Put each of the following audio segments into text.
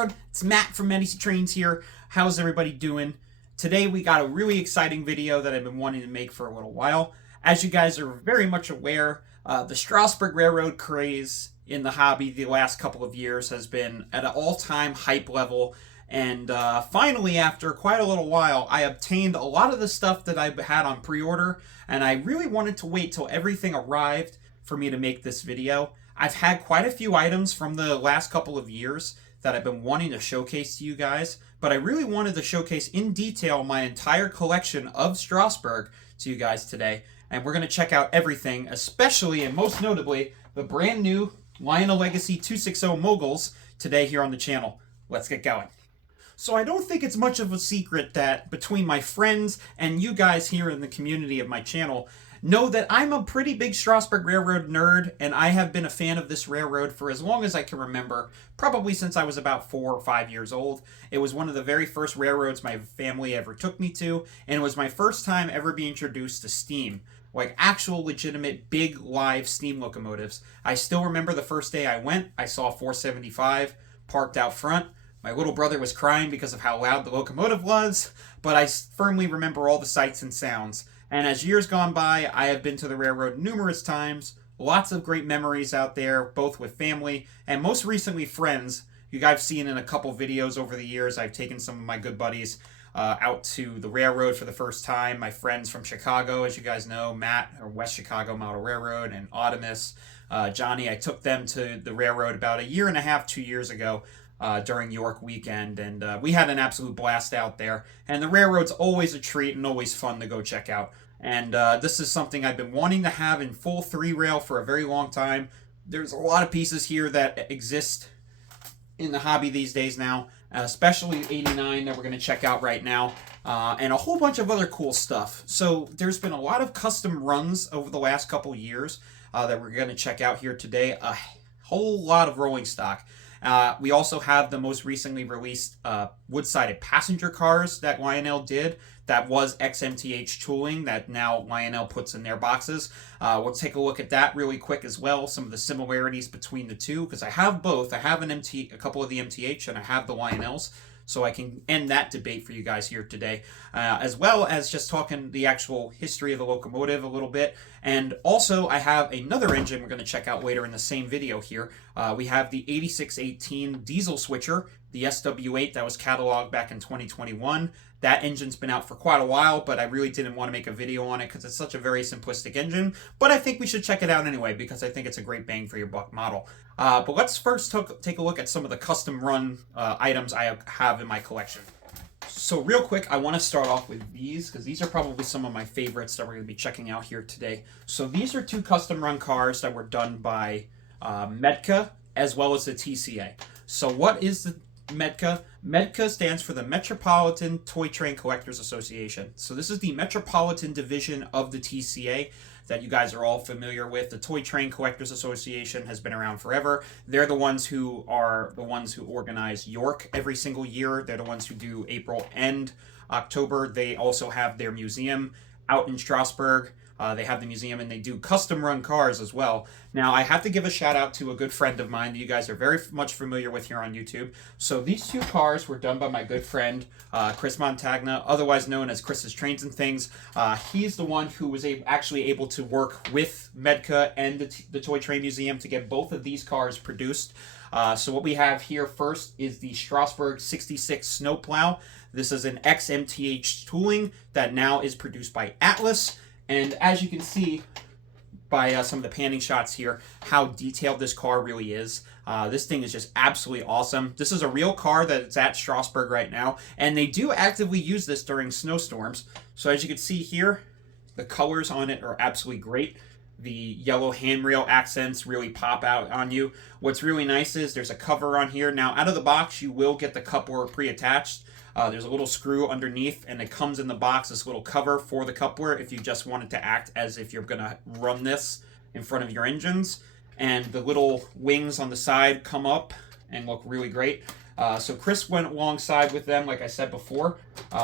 Railroad. It's Matt from Medicine Trains here. How's everybody doing? Today we got a really exciting video that I've been wanting to make for a little while. As you guys are very much aware, the Strasburg Railroad craze in the hobby the last couple of years has been at an all-time hype level. And finally, after quite a little while, I obtained a lot of the stuff that I had on pre-order, and I really wanted to wait till everything arrived for me to make this video. I've had quite a few items from the last couple of years that I've been wanting to showcase to you guys, but I really wanted to showcase in detail my entire collection of Strasburg to you guys today. And we're going to check out everything, especially and most notably, the brand new Lionel Legacy 260 Moguls today here on the channel. Let's get going. So I don't think it's much of a secret that between my friends and you guys here in the community of my channel know that I'm a pretty big Strasburg Railroad nerd, and I have been a fan of this railroad for as long as I can remember, probably since I was about 4 or 5 years old. It was one of the very first railroads my family ever took me to, and it was my first time ever being introduced to steam, like actual legitimate big live steam locomotives. I still remember the first day I went, I saw 475 parked out front. My little brother was crying because of how loud the locomotive was, but I firmly remember all the sights and sounds. And as years gone by, I have been to the railroad numerous times. Lots of great memories out there, both with family and most recently friends. You guys have seen in a couple videos over the years, I've taken some of my good buddies out to the railroad for the first time. My friends from Chicago, as you guys know, Matt, or West Chicago Model Railroad, and Audimus, Johnny. I took them to the railroad about 1.5 years, 2 years ago. During York weekend, and we had an absolute blast out there. And the railroad's always a treat and always fun to go check out. And this is something I've been wanting to have in full 3-rail for a very long time. There's a lot of pieces here that exist in the hobby these days now, especially 89 that we're going to check out right now, and a whole bunch of other cool stuff. So there's been a lot of custom runs over the last couple years that we're going to check out here today. A whole lot of rolling stock. We also have the most recently released wood-sided passenger cars that Lionel did. That was XMTH tooling that now Lionel puts in their boxes. We'll take a look at that really quick as well, some of the similarities between the two, because I have both. I have a couple of the MTH and I have the Lionels, so I can end that debate for you guys here today, as well as just talking the actual history of the locomotive a little bit. And also, I have another engine we're going to check out later in the same video here. We have the 8618 diesel switcher, the SW8 that was cataloged back in 2021. That engine's been out for quite a while, but I really didn't want to make a video on it because it's such a very simplistic engine. But I think we should check it out anyway because I think it's a great bang for your buck model. But let's first take a look at some of the custom run items I have in my collection. So real quick, I want to start off with these because these are probably some of my favorites that we're going to be checking out here today. So these are 2 custom run cars that were done by MEDCA as well as the TCA. So what is the MEDCA? MEDCA stands for the Metropolitan Toy Train Collectors Association. So this is the Metropolitan division of the TCA that you guys are all familiar with. The Toy Train Collectors Association has been around forever. They're the ones who organize York every single year. They're the ones who do April and October. They also have their museum out in Strasburg. They have the museum and they do custom run cars as well. Now, I have to give a shout out to a good friend of mine that you guys are very much familiar with here on YouTube. So these 2 cars were done by my good friend, Chris Montagna, otherwise known as Chris's Trains and Things. He's the one who was actually able to work with MEDCA and the Toy Train Museum to get both of these cars produced. So what we have here first is the Strasburg 66 Snowplow. This is an XMTH tooling that now is produced by Atlas. And as you can see by some of the panning shots here, how detailed this car really is. This thing is just absolutely awesome. This is a real car that's at Strasburg right now, and they do actively use this during snowstorms. So as you can see here, the colors on it are absolutely great. The yellow handrail accents really pop out on you. What's really nice is there's a cover on here. Now, out of the box, you will get the coupler pre-attached. There's a little screw underneath, and it comes in the box, this little cover for the coupler if you just want it to act as if you're going to run this in front of your engines. And the little wings on the side come up and look really great. So Chris went alongside with them, like I said before.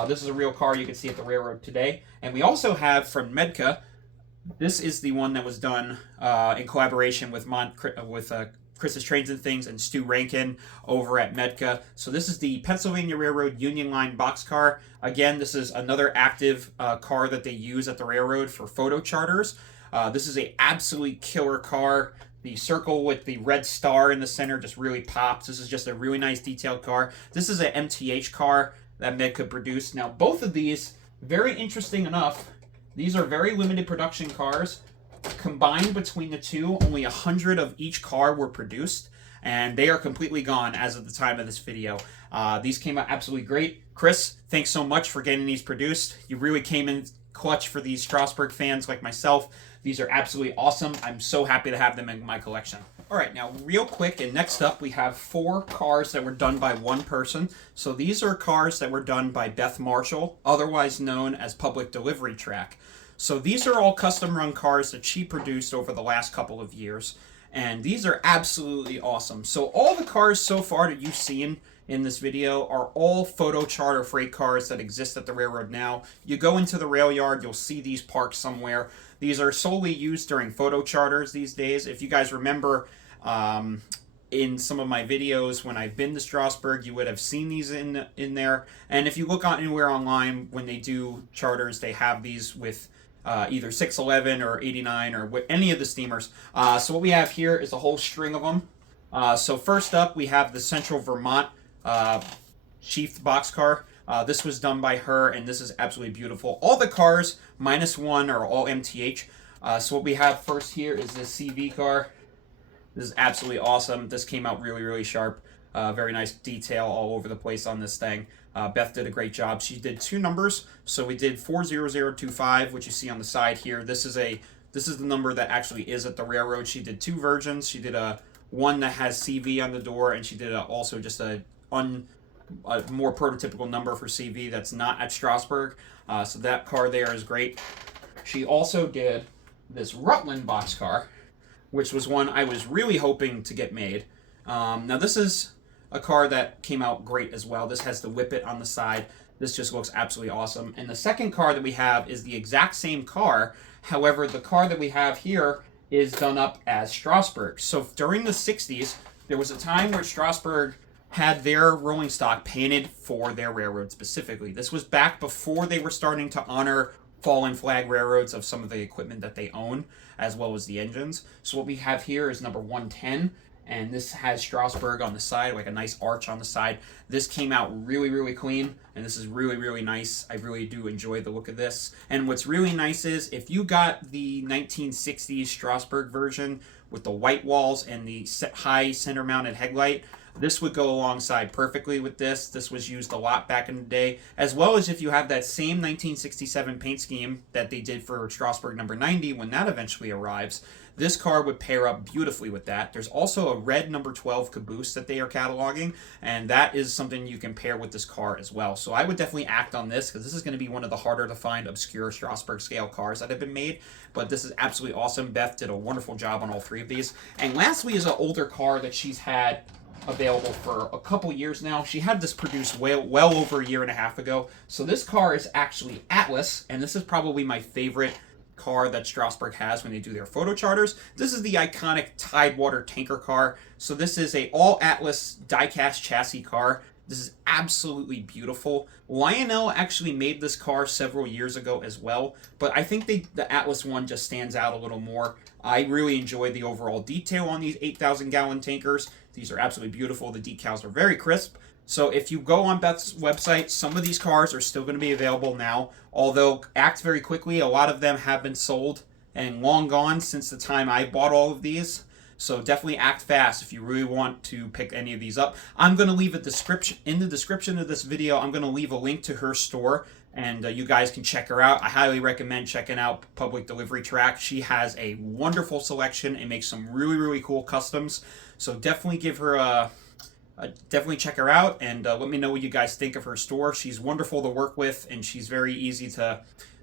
This is a real car you can see at the railroad today. And we also have from MEDCA, this is the one that was done in collaboration with Chris's Trains and Things, and Stu Rankin over at Medca. So this is the Pennsylvania Railroad Union Line boxcar. Again, this is another active car that they use at the railroad for photo charters. This is a absolutely killer car. The circle with the red star in the center just really pops. This is just a really nice detailed car. This is an MTH car that Medca produced. Now, both of these, very interesting enough, these are very limited production cars. Combined between the two, only 100 of each car were produced, and they are completely gone as of the time of this video. These came out absolutely great. Chris, thanks so much for getting these produced. You really came in clutch for these Strasburg fans like myself. These are absolutely awesome. I'm so happy to have them in my collection. All right, now real quick, and next up we have 4 cars that were done by one person. So these are cars that were done by Beth Marshall, otherwise known as Public Delivery Track. So these are all custom run cars that she produced over the last couple of years, and these are absolutely awesome. So all the cars so far that you've seen in this video are all photo charter freight cars that exist at the railroad now. You go into the rail yard, you'll see these parked somewhere. These are solely used during photo charters these days. If you guys remember in some of my videos when I've been to Strasburg, you would have seen these in there. And if you look on anywhere online, when they do charters, they have these with either 611 or 89 or any of the steamers. So what we have here is a whole string of them. So first up, we have the Central Vermont sheathed boxcar. This was done by her, and this is absolutely beautiful. All the cars, minus one, are all MTH. So what we have first here is this CV car. This is absolutely awesome. This came out really, really sharp. Very nice detail all over the place on this thing. Beth did a great job. She did 2 numbers. So we did 40025, which you see on the side here. This is the number that actually is at the railroad. She did 2 versions. She did a one that has CV on the door, and she did also just a more prototypical number for CV that's not at Strasburg. So that car there is great. She also did this Rutland boxcar, which was one I was really hoping to get made. Now this is a car that came out great as well. This has the whippet on the side. This just looks absolutely awesome. And the second car that we have is the exact same car. However, the car that we have here is done up as Strasburg. So during the 60s, there was a time where Strasburg had their rolling stock painted for their railroad specifically. This was back before they were starting to honor fallen flag railroads of some of the equipment that they own, as well as the engines. So what we have here is number 110, and this has Strasburg on the side, like a nice arch on the side. This came out really, really clean, and this is really, really nice. I really do enjoy the look of this. And what's really nice is, if you got the 1960s Strasburg version with the white walls and the high center-mounted headlight, this would go alongside perfectly with this. This was used a lot back in the day, as well as if you have that same 1967 paint scheme that they did for Strasburg number 90 when that eventually arrives. This car would pair up beautifully with that. There's also a red number 12 Caboose that they are cataloging, and that is something you can pair with this car as well. So I would definitely act on this, because this is going to be one of the harder to find obscure Strasburg scale cars that have been made, but this is absolutely awesome. Beth did a wonderful job on all 3 of these. And lastly is an older car that she's had available for a couple years now. She had this produced well over a year and a half ago. So this car is actually Atlas, and this is probably my favorite car that Strasburg has when they do their photo charters. This is the iconic Tidewater tanker car. So this is a all Atlas die-cast chassis car. This is absolutely beautiful. Lionel actually made this car several years ago as well, but I think the Atlas one just stands out a little more. I really enjoy the overall detail on these 8,000 gallon tankers. These are absolutely beautiful. The decals are very crisp. So if you go on Beth's website, some of these cars are still going to be available now, although act very quickly. A lot of them have been sold and long gone since the time I bought all of these. So definitely act fast if you really want to pick any of these up. I'm going to leave a description in the description of this video. I'm going to leave a link to her store, and you guys can check her out. I highly recommend checking out Public Delivery Track. She has a wonderful selection and makes some really, really cool customs. So definitely give her definitely check her out, and let me know what you guys think of her store. She's wonderful to work with, and she's very easy to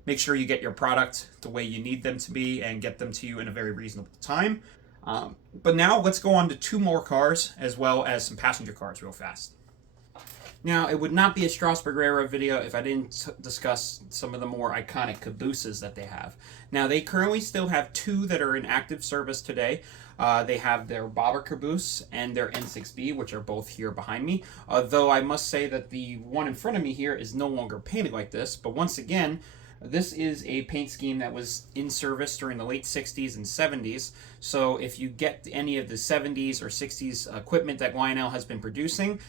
make sure you get your product the way you need them to be and get them to you in a very reasonable time. But now let's go on to 2 more cars, as well as some passenger cars real fast. Now, it would not be a Strasburg Railroad video if I didn't discuss some of the more iconic cabooses that they have. Now, they currently still have two that are in active service today. They have their Bobber caboose and their N6B, which are both here behind me. Though I must say that the one in front of me here is no longer painted like this. But once again, this is a paint scheme that was in service during the late 60s and 70s. So if you get any of the 70s or 60s equipment that Lionel has been producing,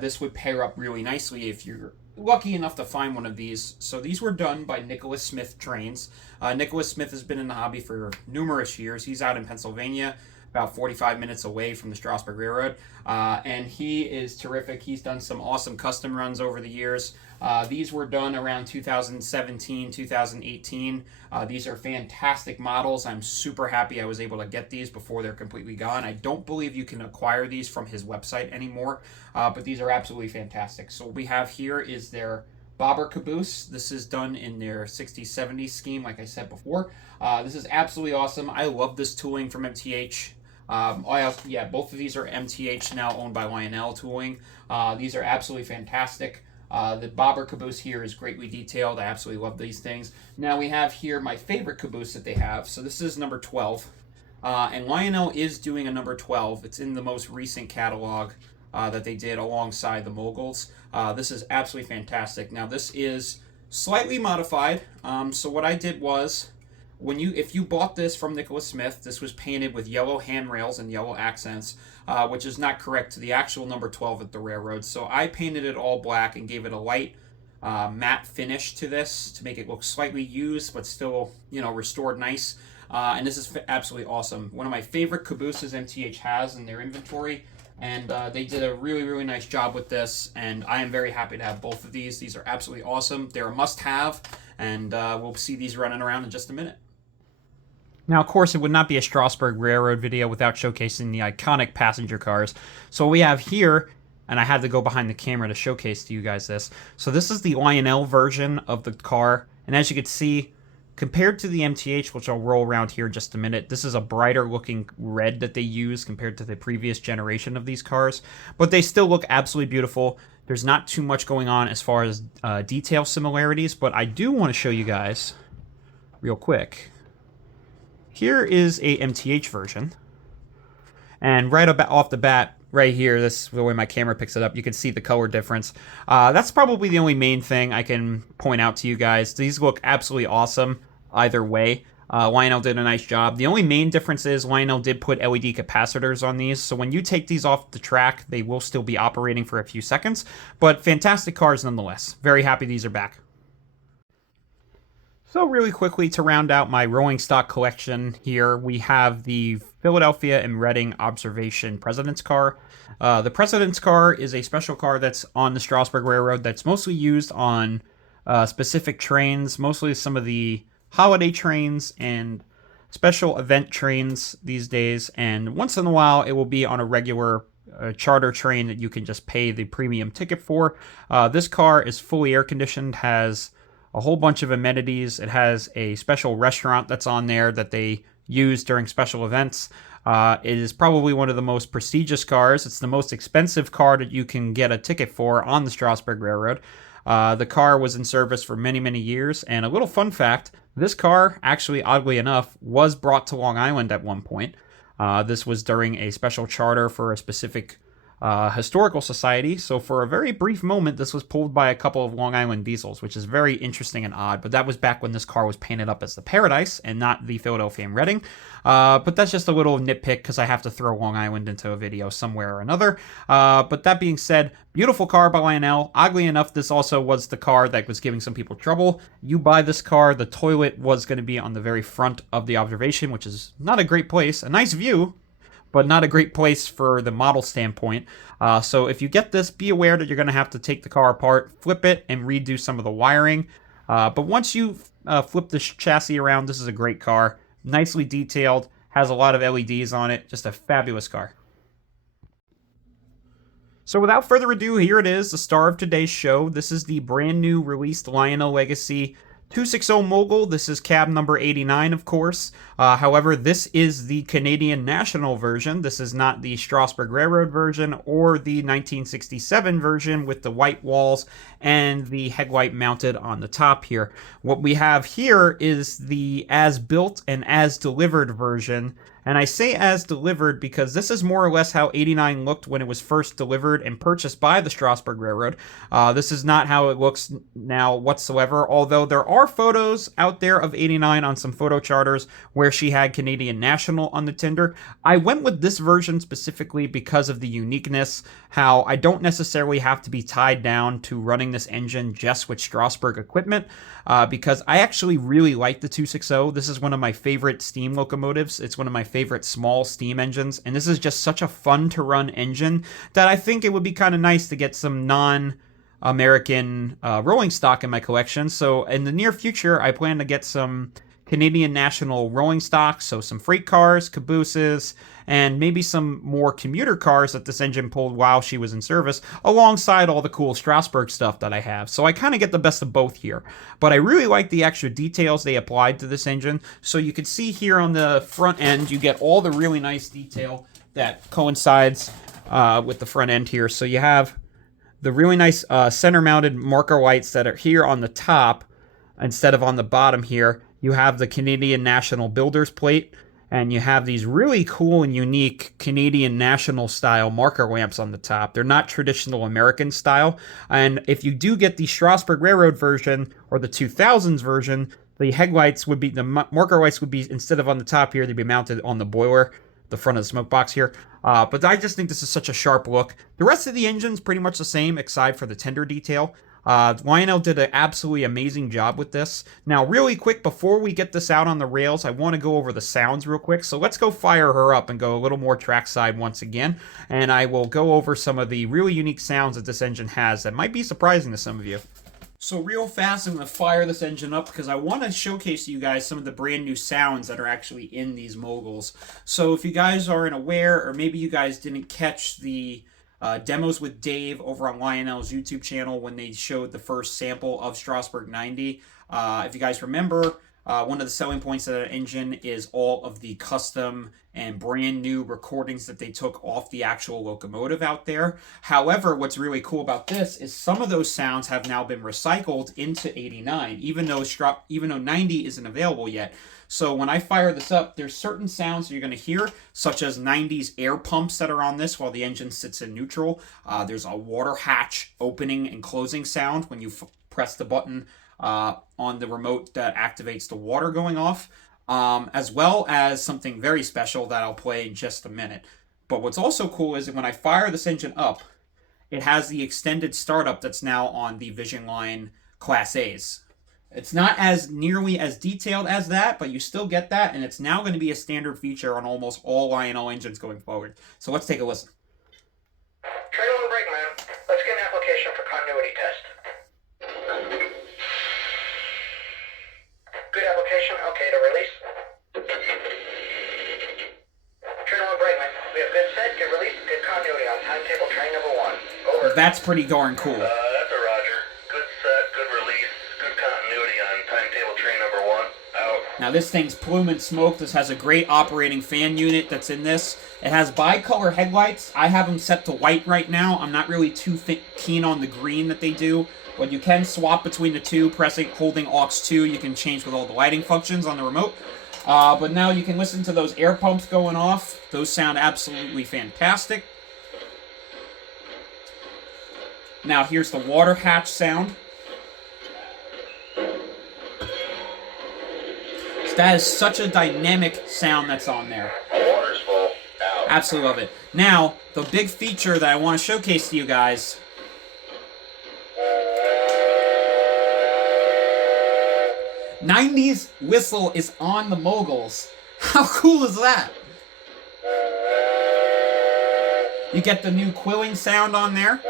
this would pair up really nicely if you're lucky enough to find one of these. So these were done by Nicholas Smith Trains. Nicholas Smith has been in the hobby for numerous years. He's out in Pennsylvania, about 45 minutes away from the Strasburg Railroad, and he is terrific. He's done some awesome custom runs over the years. These were done around 2017, 2018. These are fantastic models. I'm super happy I was able to get these before they're completely gone. I don't believe you can acquire these from his website anymore, but these are absolutely fantastic. So what we have here is their Bobber caboose. This is done in their 60s, 70s scheme, like I said before. This is absolutely awesome. I love this tooling from MTH. Both of these are MTH, now owned by Lionel Tooling. These are absolutely fantastic. The Bobber caboose here is greatly detailed. I absolutely love these things. Now we have here my favorite caboose that they have. So this is number 12. And Lionel is doing a number 12. It's in the most recent catalog that they did alongside the Moguls. This is absolutely fantastic. Now this is slightly modified. So what I did was, if you bought this from Nicholas Smith, this was painted with yellow handrails and yellow accents, which is not correct to the actual number 12 at the railroad. So I painted it all black and gave it a light matte finish to this to make it look slightly used, but still, restored nice. And this is absolutely awesome. One of my favorite cabooses MTH has in their inventory. And they did a really, really nice job with this, and I am very happy to have both of these. These are absolutely awesome. They're a must-have, and we'll see these running around in just a minute. Now, of course, it would not be a Strasburg Railroad video without showcasing the iconic passenger cars. So what we have here, and I had to go behind the camera to showcase to you guys this. So this is the Lionel version of the car, and as you can see, compared to the MTH, which I'll roll around here in just a minute, this is a brighter looking red that they use compared to the previous generation of these cars. But they still look absolutely beautiful. There's not too much going on as far as detail similarities, but I do want to show you guys real quick. Here is a MTH version. And right off the bat, right here, this is the way my camera picks it up, you can see the color difference. That's probably the only main thing I can point out to you guys. These look absolutely awesome either way. Lionel did a nice job. The only main difference is Lionel did put LED capacitors on these, so when you take these off the track, they will still be operating for a few seconds, but fantastic cars nonetheless. Very happy these are back. So really quickly, to round out my rolling stock collection here, we have the Philadelphia and Reading Observation President's Car. The President's Car is a special car that's on the Strasburg Railroad that's mostly used on specific trains, mostly some of the holiday trains and special event trains these days. And once in a while, it will be on a regular charter train that you can just pay the premium ticket for. This car is fully air-conditioned, has a whole bunch of amenities. It has a special restaurant that's on there that they use during special events. It is probably one of the most prestigious cars. It's the most expensive car that you can get a ticket for on the Strasburg Railroad. The car was in service for many, many years. And a little fun fact, this car, actually, oddly enough, was brought to Long Island at one point. This was during a special charter for a specific historical society. So for a very brief moment, this was pulled by a couple of Long Island diesels, which is very interesting and odd. But that was back when this car was painted up as the Paradise and not the Philadelphia and Reading. But that's just a little nitpick because I have to throw Long Island into a video somewhere or another. But that being said, beautiful car by Lionel. Oddly enough, this also was the car that was giving some people trouble. You buy this car, the toilet was going to be on the very front of the observation, which is not a great place. A nice view, but not a great place for the model standpoint. So if you get this, be aware that you're going to have to take the car apart, flip it, and redo some of the wiring. But once you flip the chassis around, this is a great car. Nicely detailed, has a lot of LEDs on it, just a fabulous car. So without further ado, here it is, the star of today's show. This is the brand new released Lionel Legacy 260 Mogul, this is cab number 89, of course. However, this is the Canadian National version. This is not the Strasburg Railroad version or the 1967 version with the white walls and the headlight mounted on the top here. What we have here is the as-built and as-delivered version. And I say as delivered because this is more or less how 89 looked when it was first delivered and purchased by the Strasburg Railroad. This is not how it looks now whatsoever, although there are photos out there of 89 on some photo charters where she had Canadian National on the tender. I went with this version specifically because of the uniqueness, how I don't necessarily have to be tied down to running this engine just with Strasburg equipment, because I actually really like the 260. This is one of my favorite steam locomotives. It's one of my favorite small steam engines, and this is just such a fun to run engine that I think it would be kind of nice to get some non-American rolling stock in my collection. So in the near future, I plan to get some Canadian National rolling stock, so some freight cars, cabooses, and maybe some more commuter cars that this engine pulled while she was in service, alongside all the cool Strasburg stuff that I have. So I kind of get the best of both here. But I really like the extra details they applied to this engine. So you can see here on the front end, you get all the really nice detail that coincides with the front end here. So you have the really nice center-mounted marker lights that are here on the top instead of on the bottom here. You have the Canadian National Builder's Plate, and you have these really cool and unique Canadian National style marker lamps on the top. They're not traditional American style. And if you do get the Strasburg Railroad version or the 2000s version, the headlights would be, the marker lights would be, instead of on the top here, they'd be mounted on the boiler, the front of the smoke box here. But I just think this is such a sharp look. The rest of the engine's pretty much the same, except for the tender detail. Lionel did an absolutely amazing job with this. Now, really quick, before we get this out on the rails, I want to go over the sounds real quick. So let's go fire her up and go a little more trackside once again. And I will go over some of the really unique sounds that this engine has that might be surprising to some of you. So real fast, I'm going to fire this engine up because I want to showcase to you guys some of the brand new sounds that are actually in these Moguls. So if you guys aren't aware, or maybe you guys didn't catch the demos with Dave over on Lionel's YouTube channel when they showed the first sample of Strasburg 90. If you guys remember, one of the selling points of that engine is all of the custom and brand new recordings that they took off the actual locomotive out there. However, what's really cool about this is some of those sounds have now been recycled into 89, even though 90 isn't available yet. So when I fire this up, there's certain sounds you're going to hear, such as 90's air pumps that are on this while the engine sits in neutral. There's a water hatch opening and closing sound when you press the button on the remote that activates the water going off, as well as something very special that I'll play in just a minute. But what's also cool is that when I fire this engine up, it has the extended startup that's now on the Vision Line Class A's. It's not as nearly as detailed as that, but you still get that, and it's now going to be a standard feature on almost all Lionel engines going forward. So let's take a listen. Train on the brake, man. Let's get an application for continuity test. Good application. Okay, to release. Train on the brake, man. We have good set, good release, good continuity on timetable train number 1. Over. That's pretty darn cool. That's a Roger. Good set, good release, good continuity on timetable train number 1. Out. Now this thing's plume and smoke. This has a great operating fan unit that's in this. It has bicolor headlights. I have them set to white right now. I'm not really too keen on the green that they do, but you can swap between the two, holding aux 2. You can change with all the lighting functions on the remote. But now you can listen to those air pumps going off. Those sound absolutely fantastic. Now here's the water hatch sound. That is such a dynamic sound that's on there. Water's full. Out. Absolutely love it. Now, the big feature that I want to showcase to you guys. 90's whistle is on the Moguls. How cool is that? You get the new quilling sound on there.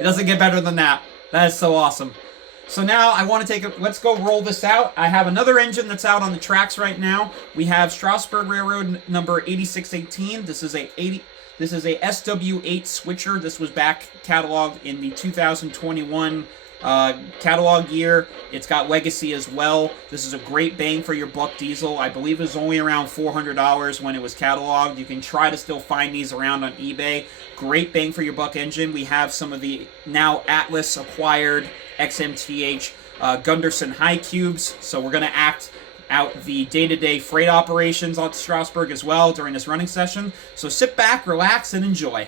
It doesn't get better than that. That is so awesome. So now I want to let's go roll this out. I have another engine that's out on the tracks right now. We have Strasburg Railroad number 8618. This is a SW8 switcher. This was back cataloged in the 2021 catalog year. It's got legacy as well. This is a great bang for your buck diesel. I believe it was only around $400 when it was cataloged. You can try to still find these around on eBay. Great bang for your buck engine. We have some of the now Atlas acquired XMTH Gunderson high cubes. So we're going to act out the day-to-day freight operations on Strasburg as well during this running session. So sit back, relax, and enjoy.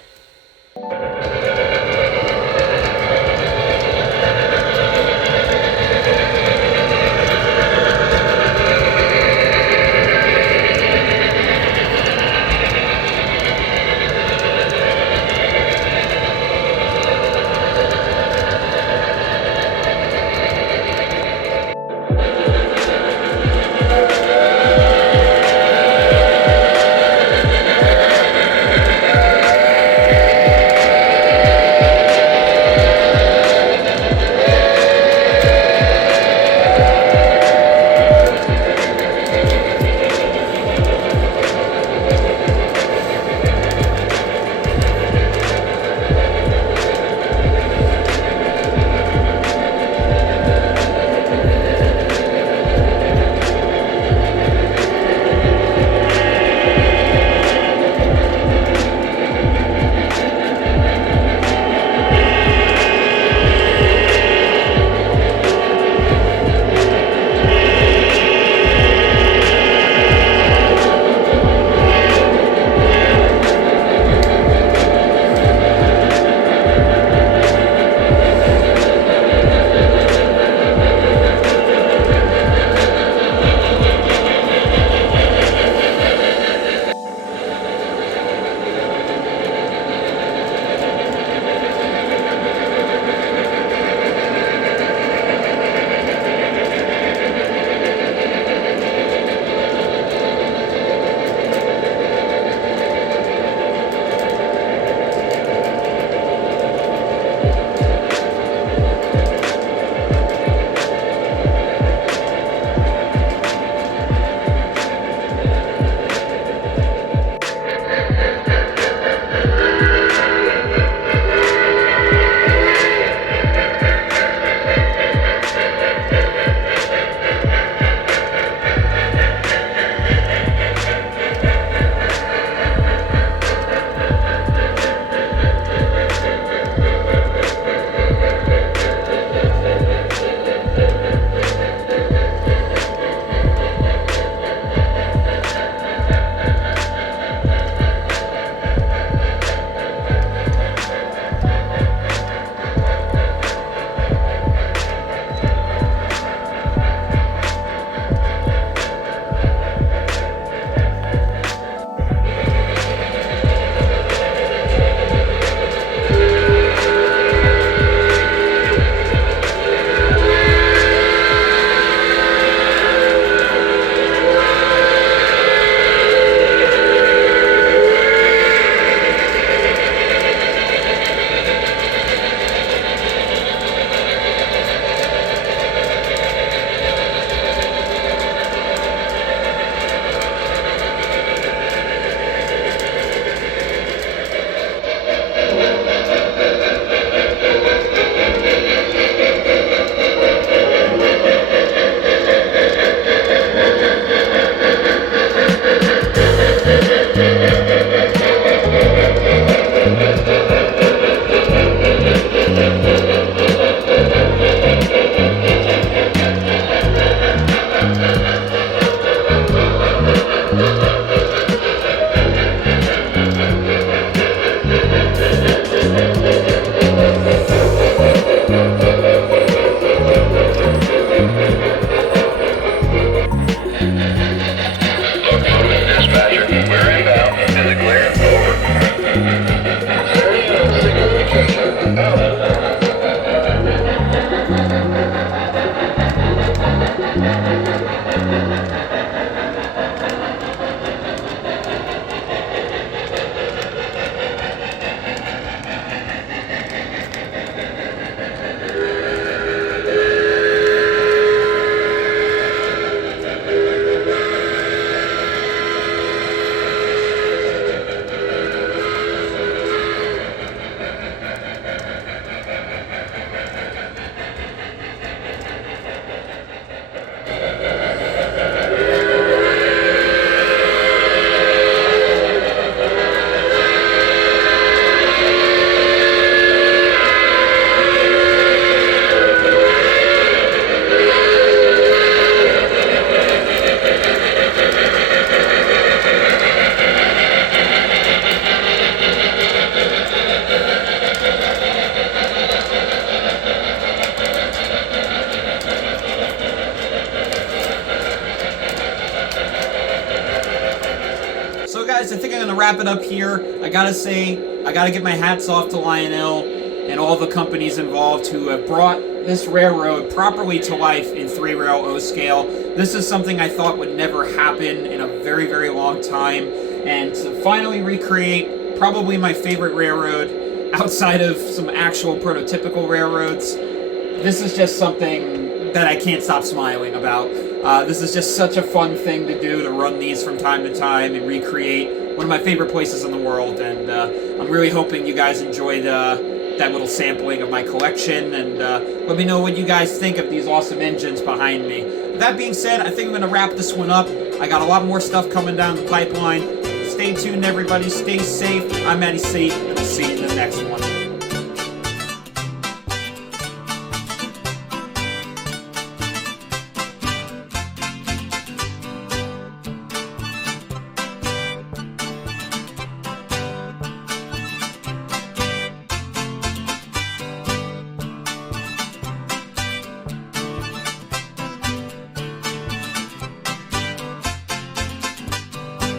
wrap it up here. I gotta say, I gotta give my hats off to Lionel and all the companies involved who have brought this railroad properly to life in 3-rail O-scale. This is something I thought would never happen in a very, very long time. And to finally recreate probably my favorite railroad outside of some actual prototypical railroads, this is just something that I can't stop smiling about. This is just such a fun thing to do, to run these from time to time and recreate one of my favorite places in the world. And I'm really hoping you guys enjoyed that little sampling of my collection, and let me know what you guys think of these awesome engines behind me. With that being said, I think I'm going to wrap this one up. I got a lot more stuff coming down the pipeline. Stay tuned, everybody. Stay safe. I'm Matty C, and we'll see you in the next one.